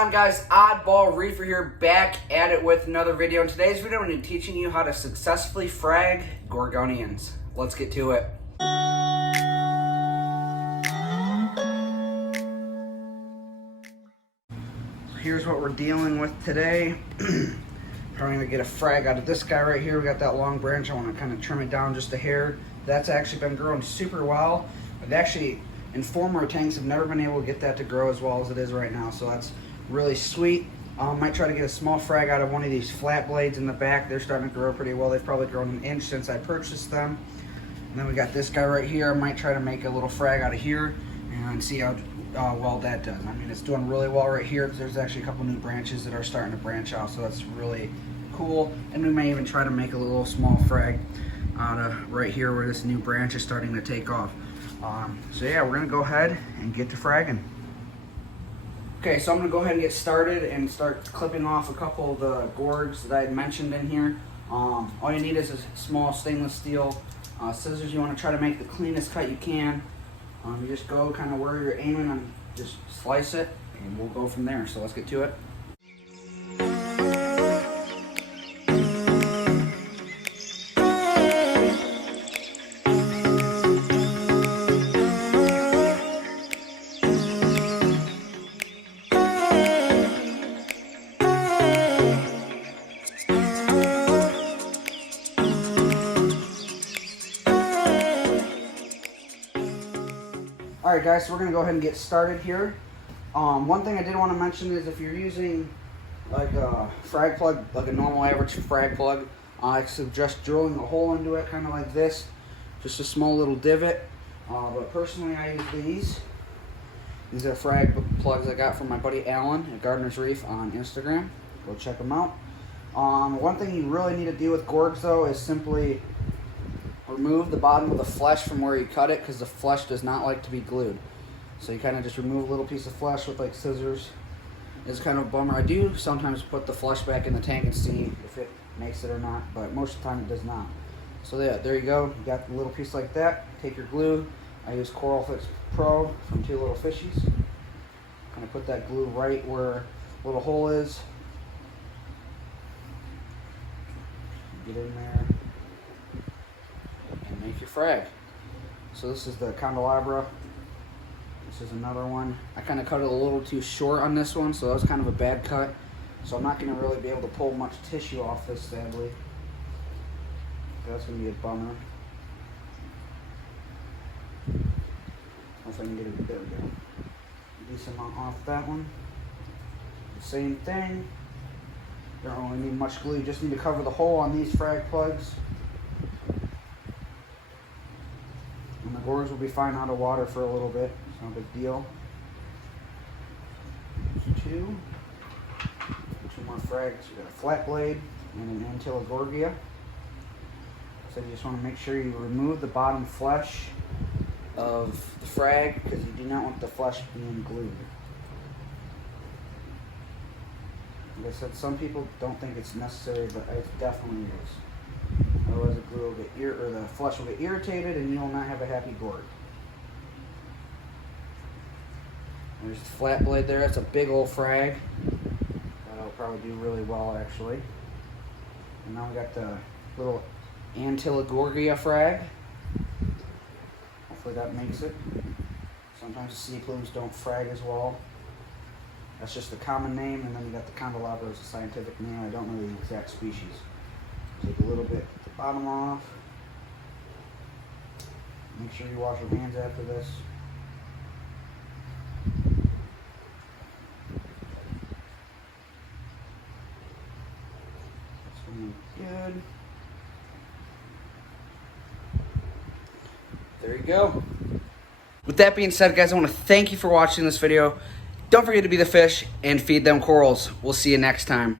on, guys? Oddball Reefer here, back at it with another video. In today's video, I'm going to be teaching you how to successfully frag Gorgonians. Let's get to it. Here's what we're dealing with today. Probably going to get a frag out of this guy right here. We got that long branch. I want to kind of trim it down just a hair. That's actually been growing super well. I've actually, in former tanks, have never been able to get that to grow as well as it is right now. So that's really sweet. Might try to get a small frag out of one of these flat blades in the back. They're starting to grow pretty well. They've probably grown an inch since I purchased them. And then we got this guy right here. I might try to make a little frag out of here and see how well that does. I mean, it's doing really well right here. There's actually a couple new branches that are starting to branch out, so that's really cool. And we may even try to make a little small frag out of right here where this new branch is starting to take off. So yeah, we're gonna go ahead and get to fragging. Okay, so I'm gonna go ahead and get started and start clipping off a couple of the gourds that I had mentioned in here. All you need is a small stainless steel scissors. You want to try to make the cleanest cut you can. You just go kind of where you're aiming and just slice it, and we'll go from there. So let's get to it. Alright guys, so we're going to go ahead and get started here. One thing I did want to mention is if you're using like a frag plug, like a normal average frag plug, I suggest drilling a hole into it kind of like this. Just a small little divot. But personally I use these. These are frag plugs I got from my buddy Alan at Gardener's Reef on Instagram. Go check them out. One thing you really need to do with gorgs though is simply remove the bottom of the flesh from where you cut it, because the flesh does not like to be glued. So you kind of just remove a little piece of flesh with like scissors. It's kind of a bummer. I do sometimes put the flesh back in the tank and see if it makes it or not, but most of the time it does not. So yeah, there you go. You got a little piece like that. Take your glue. I use Coral Fix Pro from Two Little Fishies. Kind of put that glue right where the little hole is. Get in there. Make your frag. So this is the candelabra. This is another one. I kind of cut it a little too short on this one, so that was kind of a bad cut. So I'm not going to really be able to pull much tissue off this, sadly. That's going to be a bummer. If I can get it, there we go. Decent amount off that one. The same thing. Don't really need much glue. You just need to cover the hole on these frag plugs. And the gorgs will be fine out of water for a little bit. It's no big deal. There's two more frags. You got a flat blade and an Antilogorgia. So you just want to make sure you remove the bottom flesh of the frag, because you do not want the flesh being glued. Like I said, some people don't think it's necessary, but it definitely is. Otherwise the glue will get the flesh will get irritated and you will not have a happy gourd. There's the flat blade there. It's a big old frag. That'll probably do really well actually. And now we got the little Antilogorgia frag. Hopefully that makes it. Sometimes the sea plumes don't frag as well. That's just the common name, and then you got the candelabra as a scientific name. I don't know the exact species. Take a little bit at the bottom off. Make sure you wash your hands after this. That's going to be good. There you go. With that being said, guys, I want to thank you for watching this video. Don't forget to be the fish and feed them corals. We'll see you next time.